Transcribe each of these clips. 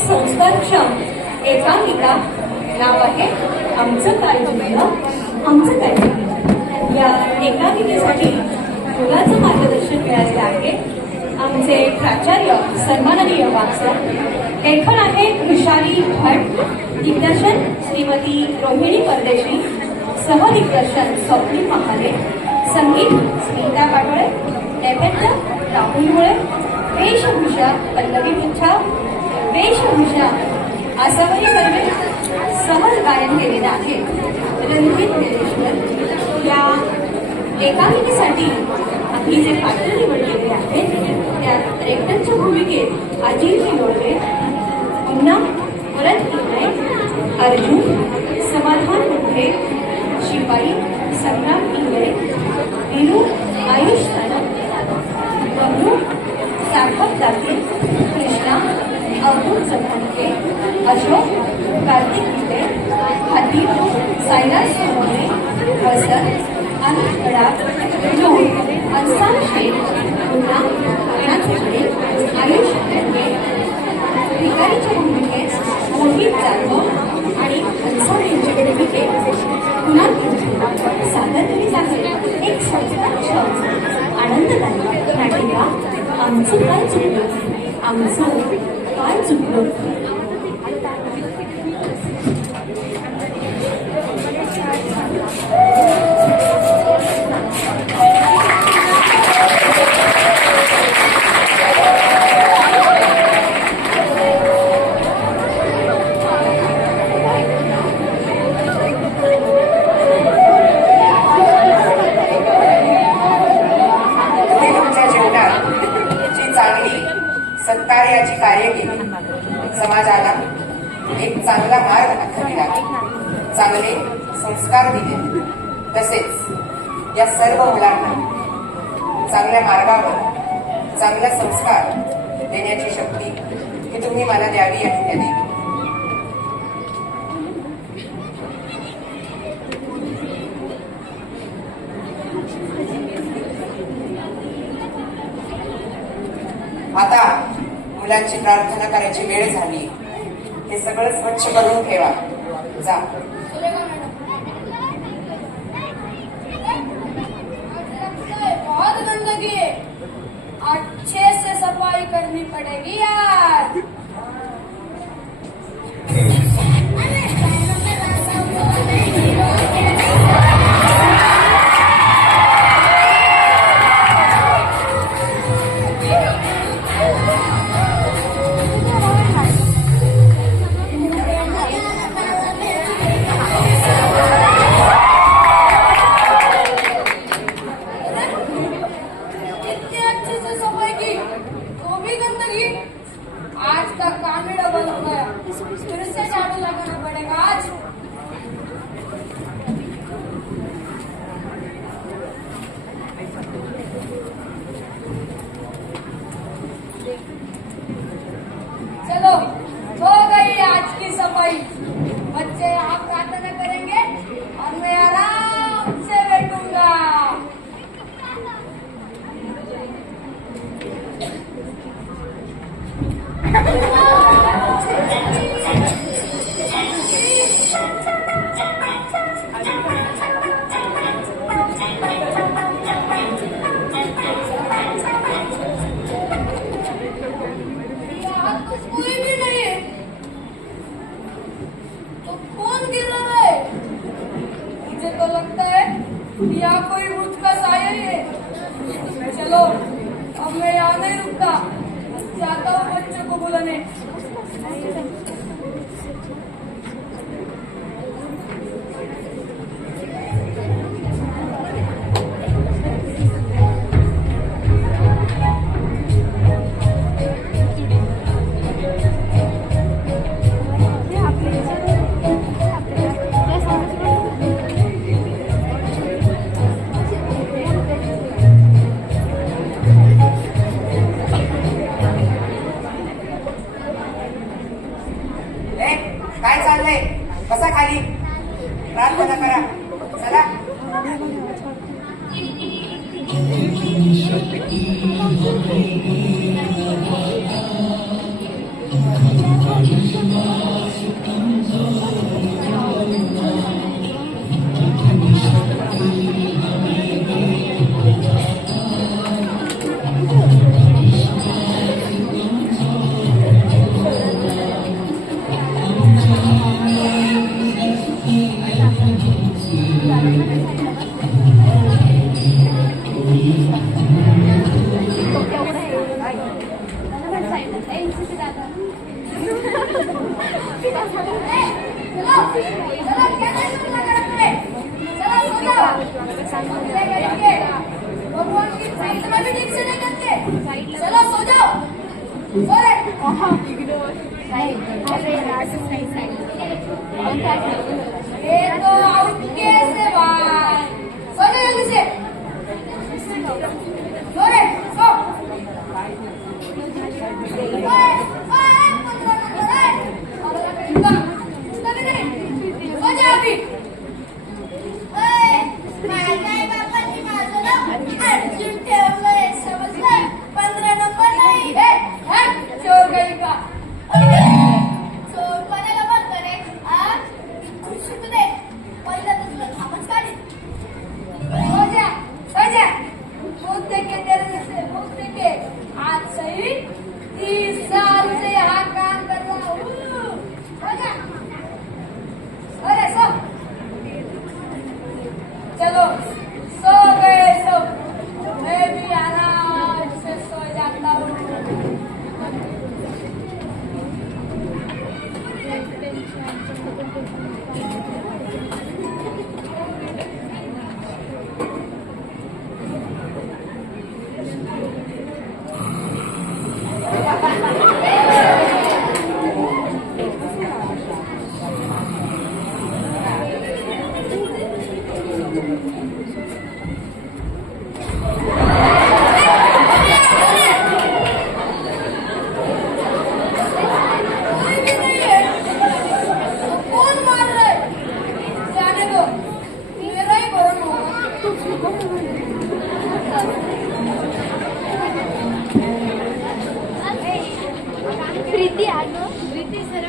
संस्कारक्षम एकांकिका नाव आहे आमचं काय जुळलं आमचं काय जुळलं। या एकांकिकेसाठी मुलाचं मार्गदर्शन मिळालेलं आहे आमचे प्राचार्य सन्माननीय वाचक। लेखन आहे वृषाली भट, दिग्दर्शन श्रीमती रोहिणी परदेशी, सहदिग्दर्शन स्वप्नील महाले, संगीत स्मिता पाटोळे, नैवेद्य राहुल मुळे, वेशभूषा पल्लवी मुच्छा, वेशभूषा आसावरी कर्वे, सहज गायन केलेलं आहे रणजित निलेश्वर। या एकांकिकेसाठी आम्ही जे पात्र निवडलेले आहेत त्यात रेक्टरच्या भूमिकेत अजित निवडले, पुन्हा परत इंगळे, अर्जुन समाधान मुंढे, शिपाई संग्राम इंगळे, विनू आयुष सानप, बंधू सार्थक दाते, कृष्णा अवधूत चव्हाणके, अशोक कार्तिक गिते, हाती सायराज सोमोने, वसंत अनिल गडाख, विनोद अन्सान शेख, पुन्हा अनाथ झुडे, आयुष खडके, भिकारीच्या भूमिकेत मोहित जाधव आणि अन्सान यांच्या भूमिकेत कुणाल सादर करीत आहे एक संस्कारक्षम आनंददायी नाटिका आमचं काय चुकलं आमचं काय चुकलं। सत्कार्याची कार्य केली, समाजाला एक चांगला मार्ग दाखविला, चांगले संस्कार दिले, तसेच या सर्व मुलांना चांगल्या मार्गावर चांगला संस्कार देण्याची शक्ती ही तुम्ही मला द्यावी आणि त्या देवी। आता मुलांची प्रार्थना करायची वेळ झाली, हे सगळं स्वच्छ करून ठेवा, जा। बहुत गंदगी है, अच्छे से सफाई करनी पड़ेगी यार। आज का काम ही डबल हो गया, फिर से झाड़ू लगाना पड़ेगा आज। चलो हो गई आज की सफाई, बच्चे आप प्रार्थना करेंगे और मैं आराम से बैठूंगा। कोई भी नहीं है तो कौन गिर रहा है? मुझे तो लगता है यहाँ कोई भूत का साया ही है। चलो अब मैं यहाँ नहीं रुकता, जाता हूँ बच्चों को बुलाने। काय चाललंय? बसा खाली, प्रार्थना करा, चला। Thank you. भगवान की साइड में भी ठीक से नहीं करते। चलो सो जाओ। सो रे। ये तो आउट कैसे भाई? सो जाओ जल्दी से। सो रे, सो। आज सही 30 साल से यहाँ काम कर रहा हूँ। अरे सो चलो सो गए सब। मैं भी आराम से सो जाता हूँ। कौन मार रहा है? जाने दो, मेरा ही भरण होगा। प्रीति आलो प्रीति सर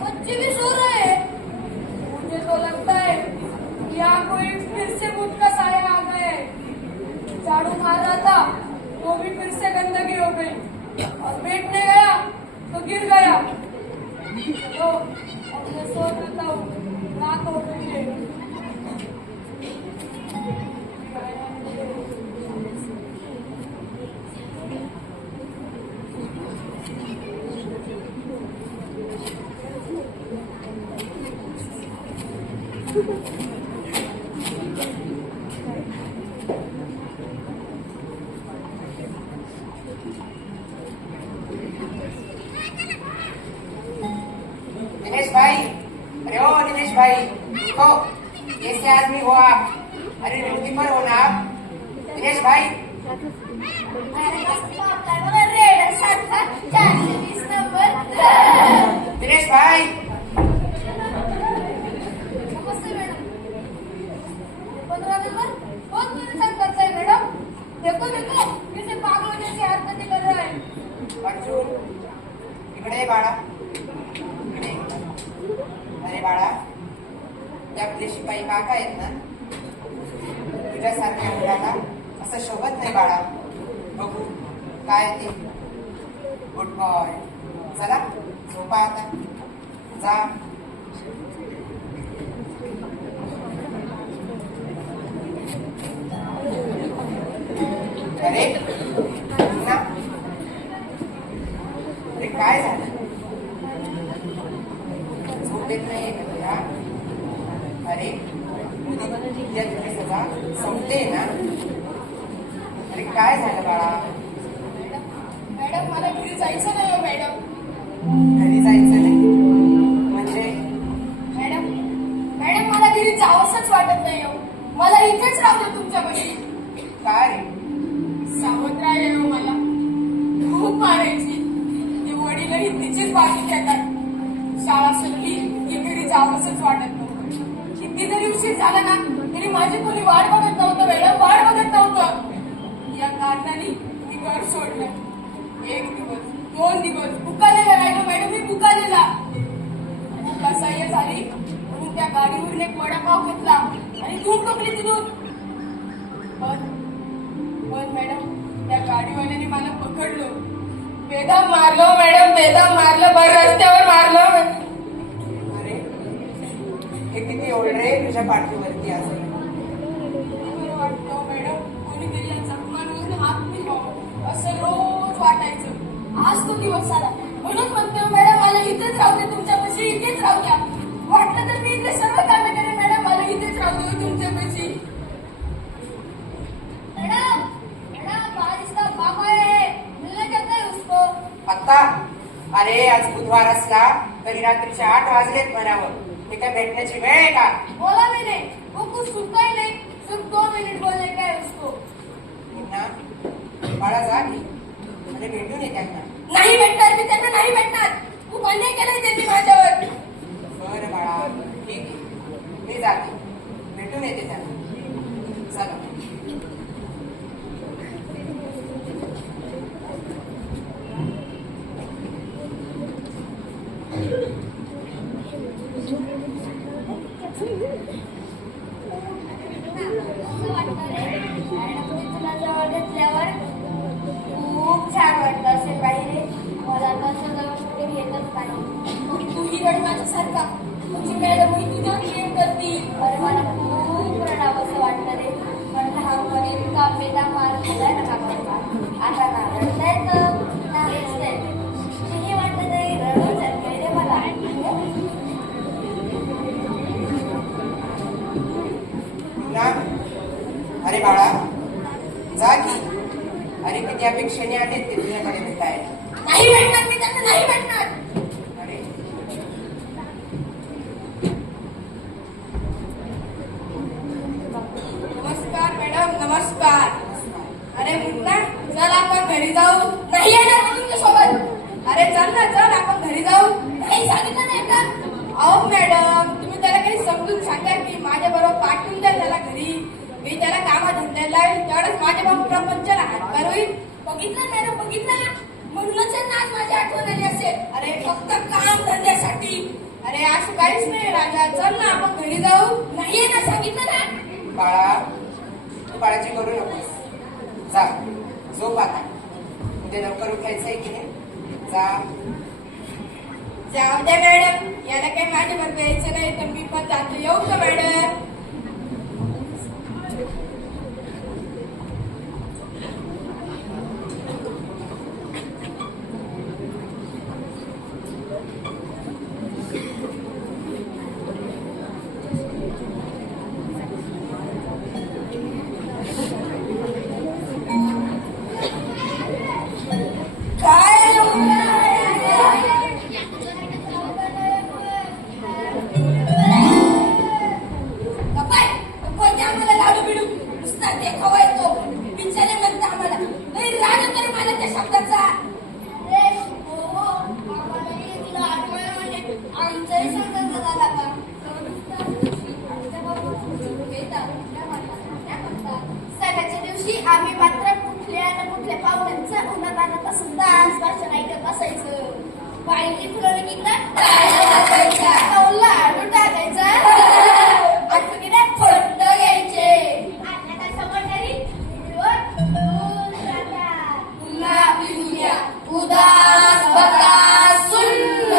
बच्चे भी सो रहे हैं। मुझे तो लगता है यहाँ कोई फिर से भूत का साया आ गया है। झाड़ू मार रहा था वो भी फिर से गंदगी हो गई और बैठने गया तो गिर गया। तो अब मैं सो जाता हूँ, रात हो गई है। दिनेश भाई, अरे ओ दिनेश भाई, देखो कैसे आदमी हो आप? अरे ड्यूटी पर हो ना आप? दिनेश भाई, दिनेश भाई, नमस्ते मैडम। 15 नंबर बहुत परेशान करता है मैडम। देखो देखो कैसे पागलों जैसी हरकतें कर रहा है। अर्जुन, इकडे बाळा, इकडे. अरे बाळा, त्या आपले शिपाई काका आहेत ना, तुझ्यासारख्या मुलाला असं शोभत नाही बाळा. बघू काय ते. Good boy. चला झोपा आता, जा. अरे ना, अरे काय झालं? झोप येत नाहीये का तुला? अरे उद्या तुझी सभा संपते ना. अरे काय झालं बाळा? मॅडम मला घरी जायचं नाही हो मॅडम. घरी तिचीच बाजी घेतात. शाळा सुटली की घरी जावंसच वाटत नव्हतं. किती जरी उशीर झाला ना तरी माझी कोणी वाट बघत नव्हतं मॅडम, वाट बघत नव्हतं. या कारणाने मी घर सोडलं. 1 दिवस 2 दिवस भुकालेला राहिलो मॅडम, मी भुकालेला. भूक असह्य झाली म्हणून त्या गाडीवरून एक वडापाव घेतला आणि धूम टोकली तिथून. पण मॅडम त्या गाडीवाल्याने मला पकडलं, बेदाम मारलं मॅडम, बेदाम मारलं, भर रस्त्यावर मारलं. अरे हे किती ओरडे तुझ्या पाठीवरती असेल. वाटतं मॅडम कोणीतरी या जखमांवरून हात फिरवावं असं रोज वाटायचं. आज तो दिवस आला म्हणून म्हणतो मॅडम मला इथेच राहू दे तुमच्यापाशी, इथेच राहू द्या. वाटलं तर मी इथे सर्व कामे करेन मॅडम, मला इथेच राहू दे तुमच्यापाशी. मॅडम बारिश का पापा है, मिलने जाता है उसको. आता अरे आज बुधवार असला तरी रात्रीचे 8 वाजलेत म्हणावं. हे काय भेटण्याची वेळ आहे का? बोला मैंने, वो कुछ सुनता ही नहीं, सिर्फ 2 मिनट बोलने का है उसको. ना बाळा जा की आणि भेटून ये त्यांना. नाही भेटणार मी त्यांना, नाही भेटणार. खूप अन्याय केलाय त्यांनी माझ्यावर. बरं बाळा ठीक आहे, मी जाते, भेटून येते त्यांना. चला. खूप छान वाटलं असेल बाहेर. मला तसं जवळ येतच नाही. तू ही रड माझ्यासारखा, तुझी मॅडम ही तुझ्यावर प्रेम करतील. अरे मला खूप रडावंसं वाटतं रे. पण लहानपणी का बेटा मार खाल्लाय ना काका. आता ना रडता येतं ना रडता येतं. हे वाटतं तरी रडूच येतंय रे मला. ना अरे बाळा जा की. अरे किती अपेक्षेने आलेत ते तुझ्याकडे भेटायला. नाही भेटणार मी त्यांना, नाही भेटणार. अरे नमस्कार मॅडम, नमस्कार. अरे मुन्ना चल आपण घरी जाऊ. नाही येणार मी तुमच्यासोबत. अरे चल ना, चल आपण घरी जाऊ. नाही सांगितलं नाही का? अहो मॅडम तुम्ही त्याला काही समजून सांगा की माझ्या बरोबर पाठवून द्या त्याला घरी. मी त्याला कामाधंद्याला लावेल, तेवढंच माझ्या बाबा प्रपंचाला हातभार होईल. बघितलं मॅडम, बघितलं म्हणूनच आज माझी आठवण आली असेल. अरे फक्त काम धंद्यासाठी. अरे असं काहीच नाही राजा, चल ना आपण घरी जाऊ. नाही येणार सांगितलं ना. बाळा तू काळजी करू नकोस, जा झोप आता. उद्या लवकर उठायचंय की नाही. जा. जाऊ द्या मॅडम, याला काही माझ्या बरोबर यायचं नाही तर मी पण जाते. येऊ का मॅडम? सणाच्या दिवशी आम्ही मात्र कुठल्या ना कुठल्या पाहुण्यांचा उन्हातानापासून डान्स भाषण ऐकत असायचं. पाळीची फुलं निघतात लाडू टाकायचा. आठवणीने फळट घ्यायचे. पुन्हा पिऊया उदास बकास सुन्न.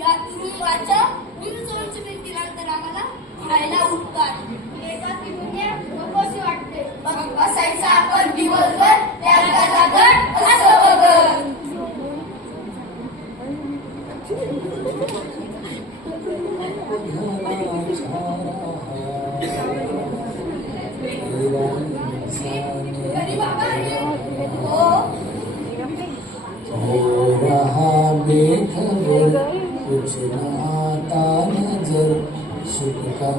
या तुरुंगाच्या उंच भिंतीनंतर आम्हाला खायला उठतात. मग बसायचं आपण दिवसभर त्या गदागद असं बघत. कुछ न आता नजर, सुख का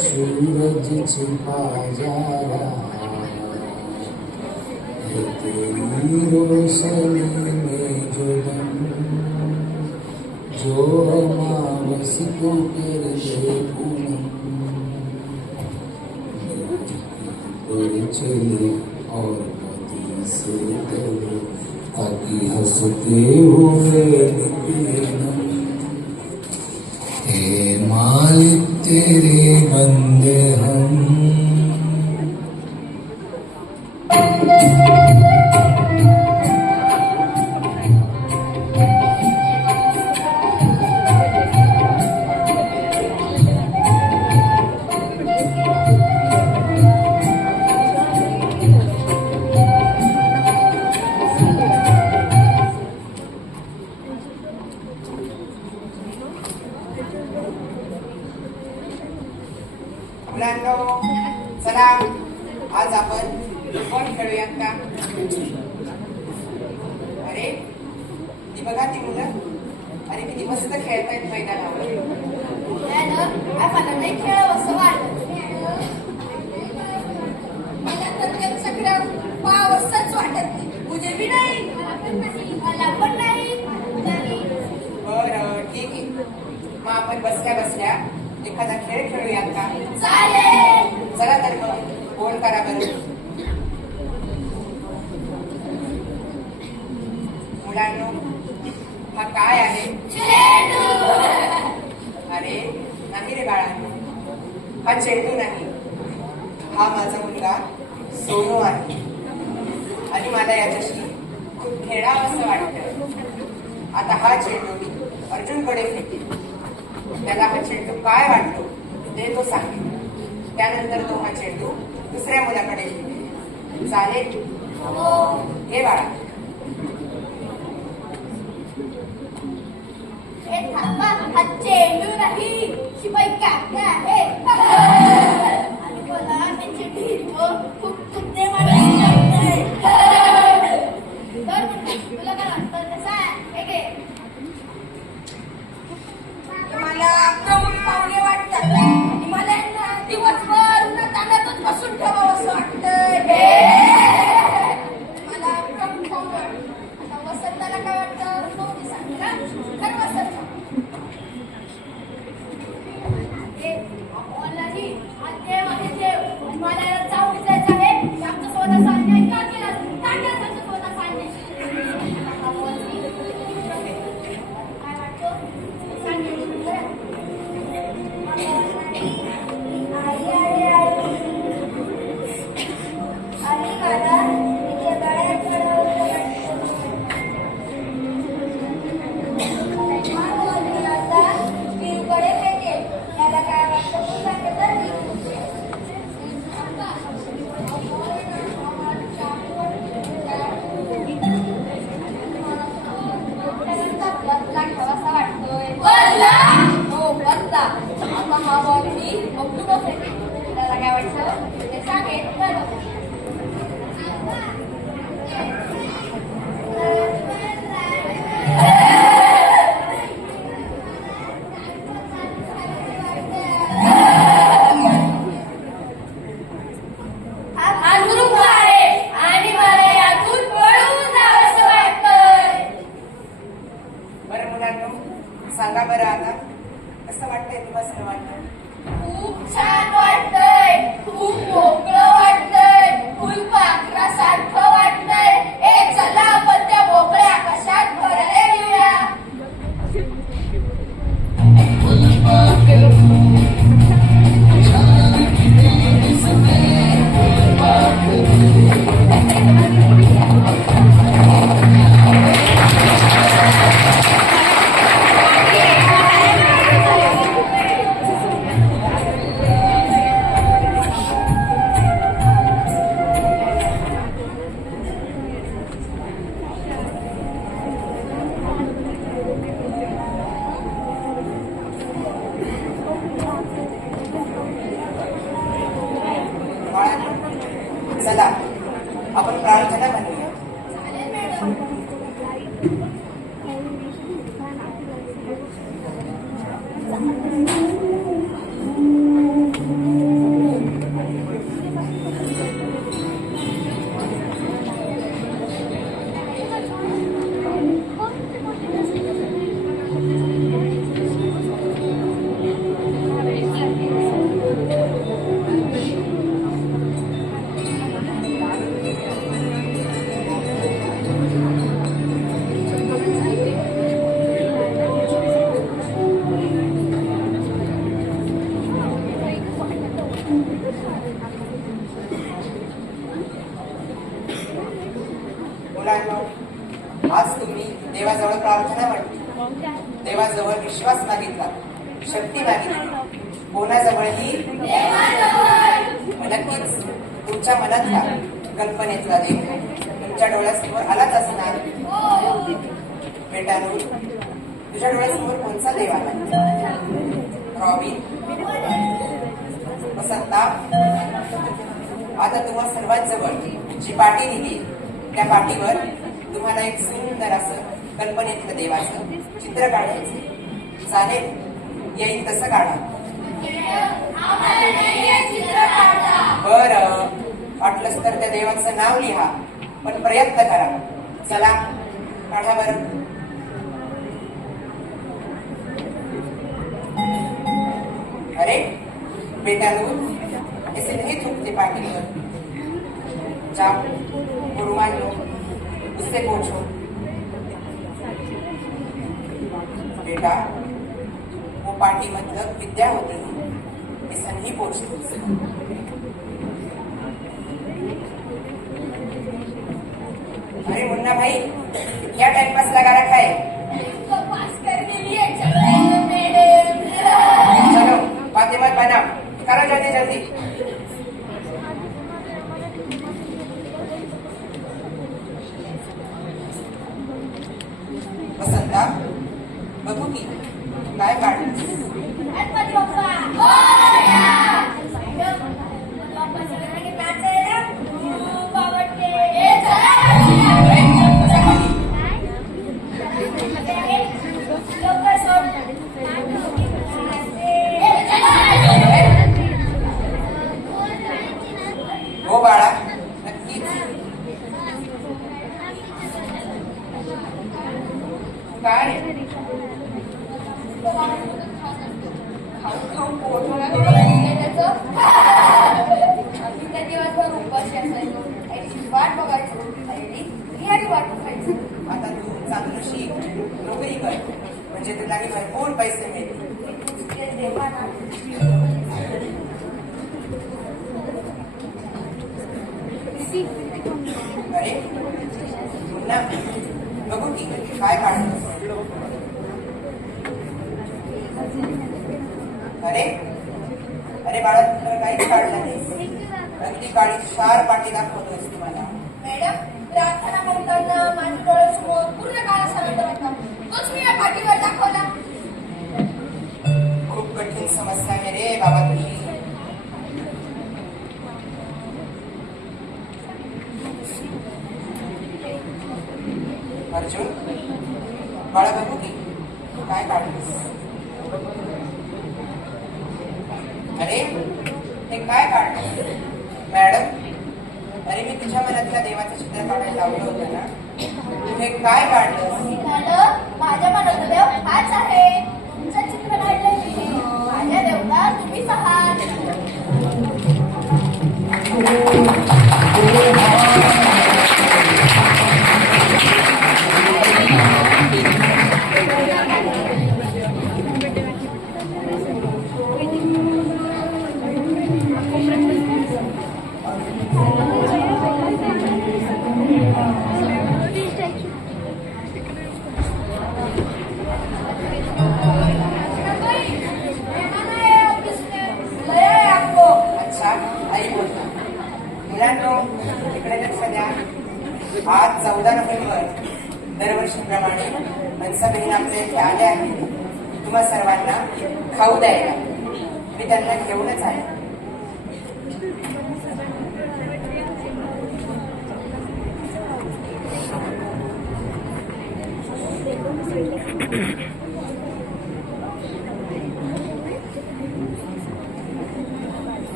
सूरज छिपा जा रहा है तेरी रोशनी में जो दम जो अमावस को कर दे पूनम पर चले और पति से तले ताकि हंसते हुए निकले न। हे मालिक तेरे बंदे हम। मुलांनो, चला आज आपण कोण खेळूयात का? अरे ती बघा ती मुलं, अरे किती मस्त खेळतायत मैदानावर. आम्हाला नाही खेळावं वाटत. मला तर ते सगळं पावसच वाटत नाही. तुझे बी नाही, मला पण नाही. बरं ठीक आहे, मग आपण बसल्या बसल्या एखादा खेळ खेळूयात का? चालेल. चला तर मग कोण करा बरं. मुलांनो, हा काय आहे? अरे नाही रे बाळांनो, हा चेंडू नाही, हा माझा मुलगा सोनू आहे आणि मला याच्याशी खूप खेळावंसं वाटतं. आता हा चेंडू मी अर्जुनकडे फेकेल. त्याला हा चेंडू काय वाटतो ते तो सांगेल. त्यानंतर तो हा चेंडू दुसऱ्या मुलाकडे फेकेल. चालेल? हे बाळा. हे थांबा, हा चेंडू नाही, शिवाय काका आहे. आणि मला त्यांची ढिंचोळ खूप कुत्ते मारून लागतंय. तर तुला काय वाटतं तसं आहे? हे घे. मला प्रमुख पाहुणे वाटतात आणि मला ना दिवसभर तांब्यातच बसून ठेवावं असं वाटतंय. मला प्रमुख पाहुणे आता वसंताला काय वाटतं? तो मी सांगते का? तर वसंत मलाही देव आहे देव आणि मला याला जाऊन जायचं आहे. आमचं स्वतःचा अन्याय का केला? का केला आमचं स्वतःचा अन्याय? काय वाटतं? त्याला काय वाटतं ते सांगेल. बरं मुलांनो, सांगा बरं आता कसं वाटतंय तुम्हाला सर्वांना? खूप छान वाटतंय, खूप मोकळं वाटतंय, फुलपाखरासारखं वाटतंय. चला आपण त्या मोकळ्या आकाशात भरायला घेऊया. चला आपण प्रार्थना म्हणूया. देवाजवळ विश्वास मागितला, शक्ती मागितली, कोणाजवळही नक्कीच तुमच्या मनातला कल्पनेतला देव तुमच्या डोळ्यासमोर आलाच असणार. बेटानू, तुझ्या डोळ्यासमोर कोणचा देव आला? रॉबिन, वसंता, आता तुम्हा सर्वात जवळ जी पाटी दिली त्या पाटीवर तुम्हाला एक सुंदर असं कल्पनेतलं देवाचं चित्र काढायचं. चालेल? येईल तसं काढा. बरं, वाटलंच तर त्या देवाचं नाव लिहा, पण प्रयत्न करा. चला काढा बरं. अरे बेटानू, ऐसे नहीं थूकते पार्टी पर. जाओ गुरुमान लो, उससे पूछो. बेटा, वो पार्टी मतलब विद्या होती है, ऐसा नहीं पूछते. अरे मुन्ना भाई, क्या टाइम पास लगा रखा है? इसको पास करने लिए चल रहे हैं मैडम. चलो बातें मत बनाओ, करो जल्दी जल्दी. वसंता, बघू की काय काढलं. गणपती बाप्पा. मॅडम, बाप्पा सगळ्यांनी नाचायला खूप आवडते. लवकर सोड. हो बाळा, नक्कीच. काय खाऊन पोट भरायला त्याचं. आम्ही त्या दिवसभर उपाशी असायचो. आईची वाट बघायचो. आईने वाट बघायचो. आता तू चांगलं शिक, नोकरी कर, म्हणजे तुलाही भरपूर पैसे मिळतील. ते देवाना. अरे मुन्ना, बघू की काय काढलं. अरे अरे बाळा, तुला काहीच काढलं नाही. अगदी काळी शार पाठी दाखवतोयस तुम्हाला. मॅडम, प्रार्थना करताना माझ्या डोळ्यासमोर पूर्ण काळ सरळ होता. तोच मी या पाठीवर दाखवला. खूप कठीण समस्या आहे रे बाबा तुझी. अर्जुन, बाळा बघू की काय काढलीस. अरे हे काय काढलं? मॅडम, अरे मी तुझ्या मनातल्या देवाचं चित्र काढायला लावलं होतं ना, तू हे काय काढलं? मॅडम, माझ्या मनात देव हाच आहे. तुमचं चित्र काढलं मी. माझ्या देवता तुम्हीच आहात. अच्छा, आई बोलता. मुलांनो, इकडे लक्ष द्या. आज 14 नोव्हेंबर, दरवर्षीप्रमाणे मनसा बहीण आपल्या इथे आल्या आहेत तुम्हा सर्वांना खाऊ द्यायला. मी त्यांना घेऊनच आहे.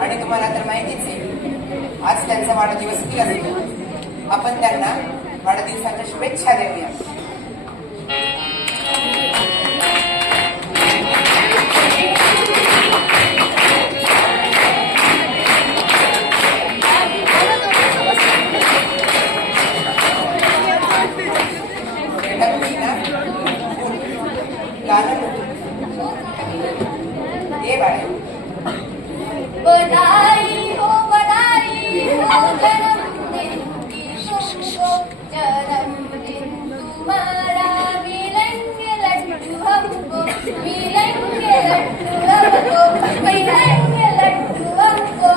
आणि तुम्हाला तर माहितीच आहे, आज त्यांचा वाढदिवस असतो. आपण त्यांना वाढदिवसाच्या शुभेच्छा देऊया. ये बाळे, बधाई हो जन्मदिन की तुमको, जन्मदिन तुम्हारा, मिलेंगे लड्डू हमको, मिलेंगे लड्डू हमको, मिलेंगे लड्डू हमको.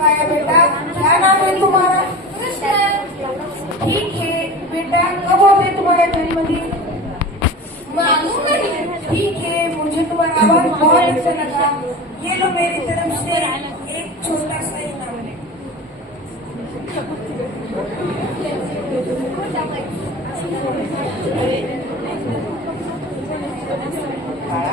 काय बेटा, क्या नाम है तुम्हारा? कृष्ण. ठीक है बेटा, कब होते तुम्हारा जन्मदिन? मालूम नहीं. ठीक है, मुझे तुम्हारा आवाज बहुत अच्छा लगा. ये लो मेरी तरफ से एक छोटा सा इनाम. बाळा,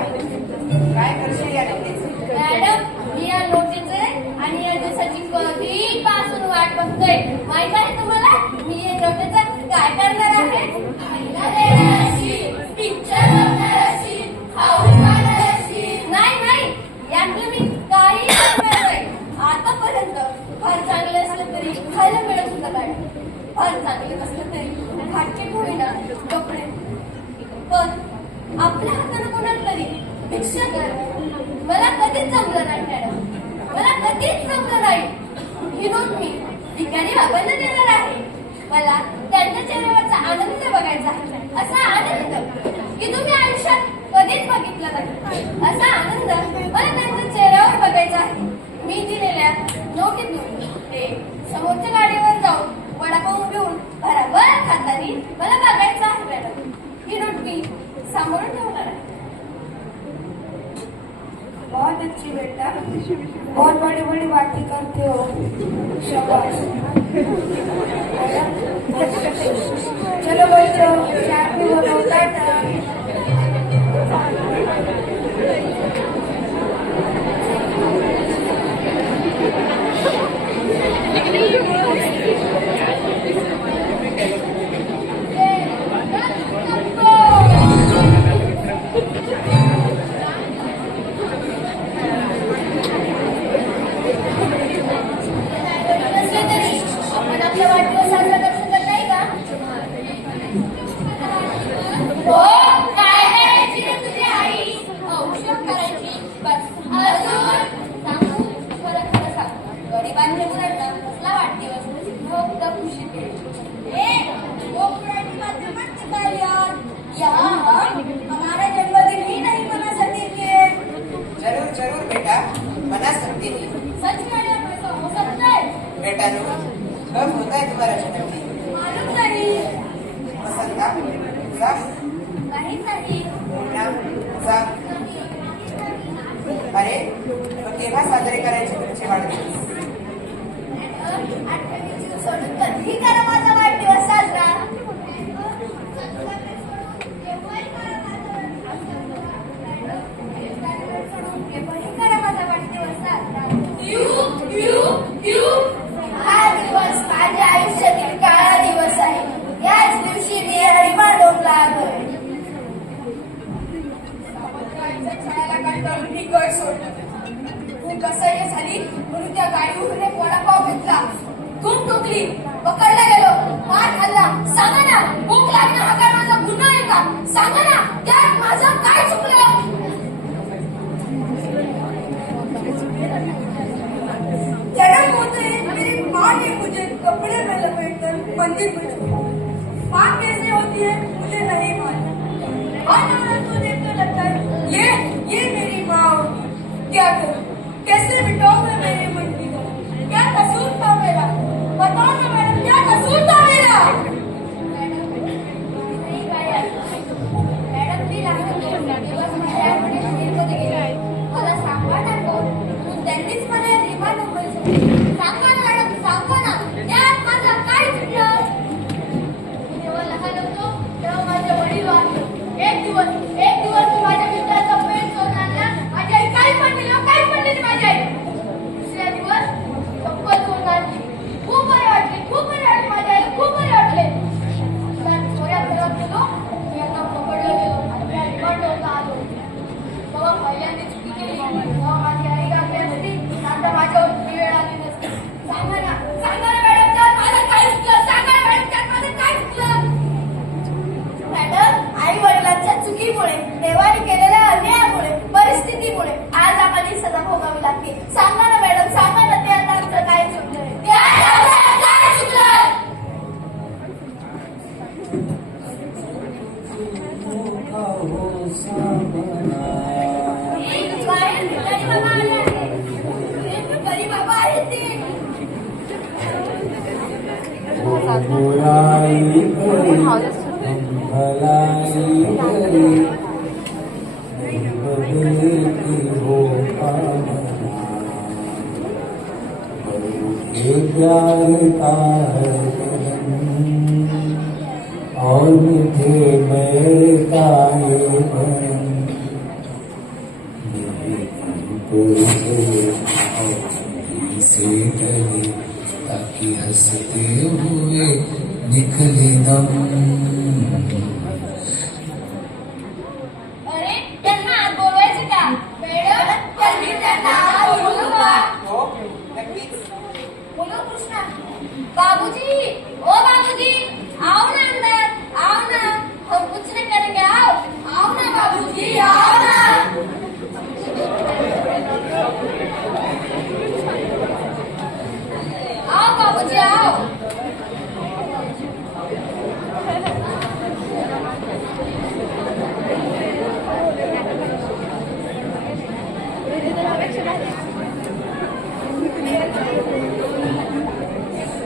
काय करशील या नोटीस? मॅडम, मी या नोटीचे आणि या दिवसाची कधीपासून वाट बघतोय. माहित आहे तुम्हाला मी या नोटीचं काय करणार आहे? आईला देणार अशी, पिक्चर बघणार अशी, खाऊ खाणार अशी. नाही, यातलं मी काही करणार नाही. आतापर्यंत फार चांगलं असलं तरी खायला मिळत होतं काय, फार चांगलं नसलं तरी फाटके होईना कपडे. पण आपल्या हातानं कोणाला तरी भिक्षा कर, मला कधीच जमलं नाही मॅडम, मला कधीच जमलं नाही. ही नोट मी भिकारी बाबांना देणार आहे. मला त्यांच्या चेहऱ्यावरचा आनंद बघायचा आहे. असा आनंद की तुम्ही आयुष्यात कधीच बघितला नाही. असा आनंद मला त्यांच्या चेहऱ्यावर बघायचा आहे. मी दिलेल्या नोटीतून ते समोरच्या गाडीवर जाऊन वडापाव घेऊन भराभर खातानी मला बघायचं आहे मॅडम. ही नोट मी सांभाळून ठेवणार आहे. बहुत अच्छी बेटा, बहुत बड़ी बड़ी बातें करते हो. शाबाश. चलो बच्चों, चाय भी बोलो. टाटा. नसले तरी आपण आपला वाढदिवस साजरा करू शकत नाही का? हो, काय करायची रे तुझी आई? औषध करायची बस. अजून सांगू, खरं सांग, गरिबांच्या मुलांना कसला वाढदिवस फक्त खुशी केली. हमारा जन्मदिन ही नहीं मना सकते. जरूर बेटा, मना सकते हैं. सच मॅडम, ऐसा हो सकता है? बेटा नो, कब होता है तुम्हारा जन्मदिन? मालूम नहीं. पसंत का? तुझा? काहीच नाही. मोठा? तुझा? अरे, मग केव्हा साजरे करायचे तुमचे वाढदिवस? आठवणीची सोडून कधी करा माझा वाढदिवस साजरा. केव्हाही करा माझा वाढदिवस साजरा. हा दिवस माझ्या आयुष्यातील काळा दिवस आहे. याच दिवशी मी हरिमाडोबला आलोय. ही कळ सोडलं. तू कसं झाली म्हणून त्या गाडीवर एक वडापाव घेतला. खूप टोकली, पकडला गेलो, मार खाल्ला. सांगा ना, भूक लागणं हा काय माझा गुन्हा आहे का? सांगा ना, त्यात माझं काय चुकलं? जन्म होते मेरी माँ ने मुझे कपड़े में लपेटकर मंदिर में छोड़ा. माँ कैसे होती है मुझे नहीं मालूम. और तो देखकर लगता है ये मेरी माँ होगी. क्या करूं, कैसे मिटाऊं मैं मेरे मन की बात? क्या कसूर था मेरा? बताओ ना मैडम, क्या कसूर था मेरा? नाही काय मॅडम, मी लहान दिवस माझ्या आईवडील शेतीमध्ये गेले. मला सांगा ना कोण? त्यांनीच मला रिमांड सांगा ना मॅडम, सांगा ना, त्यात माझं काय चुकलं? बुराई करे हम भलाई करे बदले की हो कामना के प्यार का है कदम और मीठे मेरे का ये भरम से डरे ताकि हंसते हुए निकले दम अरे त्यांना आज बोलवायचं का मॅडम त्यांनी त्यांना आज बोलू का हो नक्कीच बोलो कृष्णा बाबूजी ओ बाबूजी आओ ना अंदर आओ ना हम कुछ नहीं करेंगे आओ ना बाबूजी आओ ना आओ बाबूजी आओ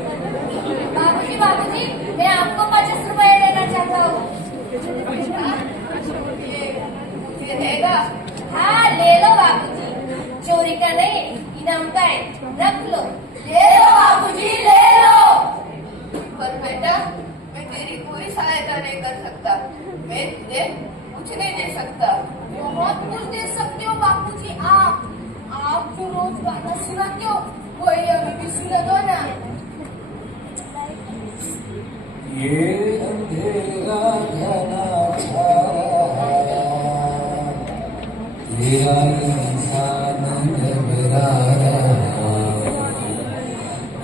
बाबूजी बाबूजी मैं आपको 50 रुपए देना चाहता हूँ ये देगा हाँ ले लो बाबूजी चोरी का नहीं इनाम का है रख लो ले लो बाबूजी ले लो पर बेटा मैं तेरी कोई सहायता नहीं कर सकता मैं तुझे कुछ नहीं दे सकता बहुत कुछ दे सकते हो बाबूजी आप जो रोज गाना सुनाते हो वही हमें भी सुना दो ना ये अंधेरा घना छा रहा तेरा इंसान घबरा रहा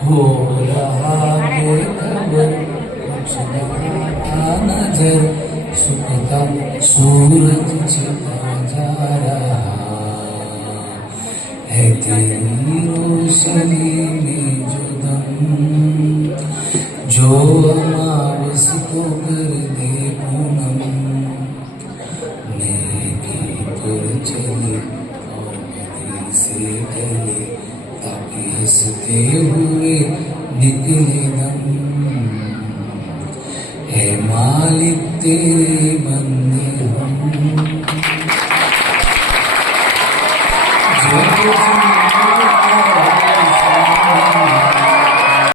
हो रहा बेखबर कुछ आता नजर सुखता सूरज छिपा जा रहा है तेरी रोशनी में जो दम जो अमावस को कर दे पूनम मेरे की पर चले और मेरे से गले ताकि हंसते हुए निकले दम है मालिक तेरे बंदे हम